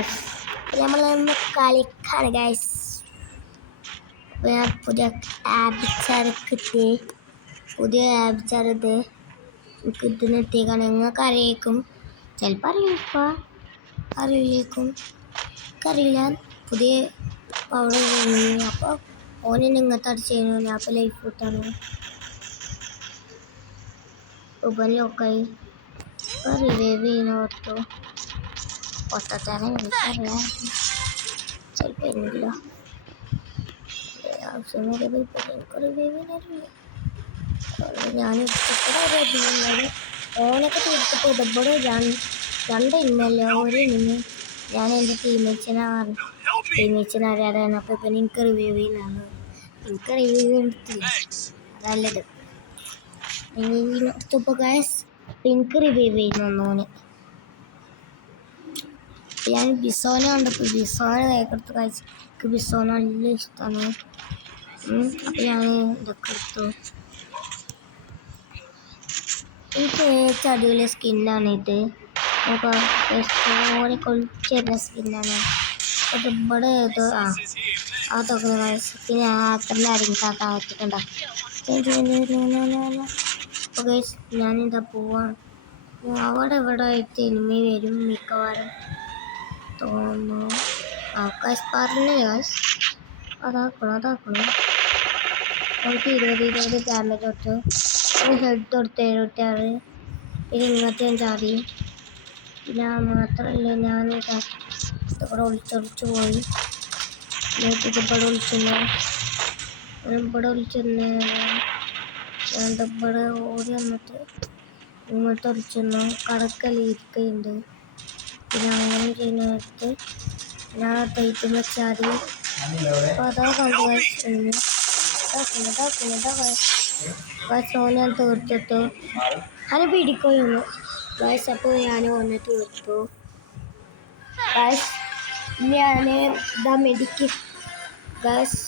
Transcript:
Guys, നമ്മളൊന്ന് കളിക്കാണ് guys. ഞാൻ പുതിയ ആപ്പിച്ചറക്കിട്ട് പുതിയ ആപ്പിച്ചറത് എനിക്ക് ഇതിനെത്തിക്കാണ്. നിങ്ങൾക്ക് അറിയിക്കും, ചിലപ്പോൾ അറിയില്ലേക്കും, എനിക്കറിയില്ല. പുതിയ പൗഡർ അപ്പോൾ ഓന് നിങ്ങത്തെ അടിച്ച് കഴിഞ്ഞു. ഞാൻ അപ്പോൾ ലൈഫ് കിട്ടാണ് ഉപരിയൊക്കെയായി റിവൈവ് ചെയ്യുന്നോർത്തു പൊട്ടച്ചാനെ എനിക്കറിയാം. ചിലപ്പോൾ ഇല്ല ആവശ്യം എനിക്ക് റിവൈവ് ചെയ്യാറില്ല. ഞാൻ ഓനൊക്കെ തീർത്തിട്ട് ഇതപ്പോഴും രണ്ട് ഇന്നല്ല ഒരു ഇന്ന് ഞാൻ എൻ്റെ ടീമേറ്റ്സിനെ അറിയാതാണ്. അപ്പോൾ ഇപ്പം എനിക്ക് റിവൈവ് ചെയ്യുന്നതാണ്. എനിക്ക് റിവൈവ് എടുത്തില്ല, നല്ലത് റിവൈവ് എടുത്തപ്പോൾ ഗൈസ് എനിക്ക് റിവൈവ് ചെയ്യുന്നു. ഞാൻ ബിസോനെ കണ്ടപ്പോൾ ബിസോനെ വേഗെടുത്ത് കഴിച്ച് എനിക്ക് ബിസോനെ നല്ല ഇഷ്ടമാണ്. അപ്പോൾ ഞാൻ ഇതൊക്കെ എടുത്തു. എനിക്ക് ഏറ്റവും അടിപൊളി സ്കിന്നാണ് ഇത്. അപ്പോൾ ഓനെ കൊളിച്ചേരുന്ന സ്കിന്നാണ്. അത് ഇവിടെ ഏതോ അതൊക്കെ പിന്നെ അത്രയും ആരെങ്കിലും താഴ്ത്തിട്ടുണ്ടോ. അപ്പോൾ ഗൈസ് ഞാനിതാ പോവാണ്. അവിടെ ഇവിടെ ആയിട്ട് ഇനിമി വരും മിക്കവാറും തോന്നുന്നു. ഗൈസ് പറഞ്ഞില്ലേ ഗൈസ്, അതാക്കണം നമുക്ക് 20 ഡാമേജ് കൊടുത്തു. ഹെഡ് കൊടുത്ത് 76. പിന്നെ ഇങ്ങനത്തെ ചാടി. പിന്നെ മാത്രമല്ല ഞാനിവിടെ ഒളിച്ചൊളിച്ച് പോയി. ഇവിടെ ഒളിച്ചെന്ന് ഇവിടെ ഓടി വന്നിട്ട് ഇങ്ങോട്ട് ഒളിച്ചെന്നു കടക്കല് ഇരിക്കുന്നുണ്ട്. പിന്നെ അങ്ങനെ ചെയ്യുന്നിടത്ത് ഞാൻ തയ്റ്റും വെച്ചാൽ അപ്പോൾ അതാ കണ്ടു വയസ്സ് ഞാൻ തീർത്തിട്ടു. അത് പിടിക്കുന്നു വയസ്സ്. അപ്പോൾ ഞാൻ ഒന്ന് തീർത്തു ഗൈസ്. ഞാൻ ഇതാ മെഡിക്ക് ഗൈസ്.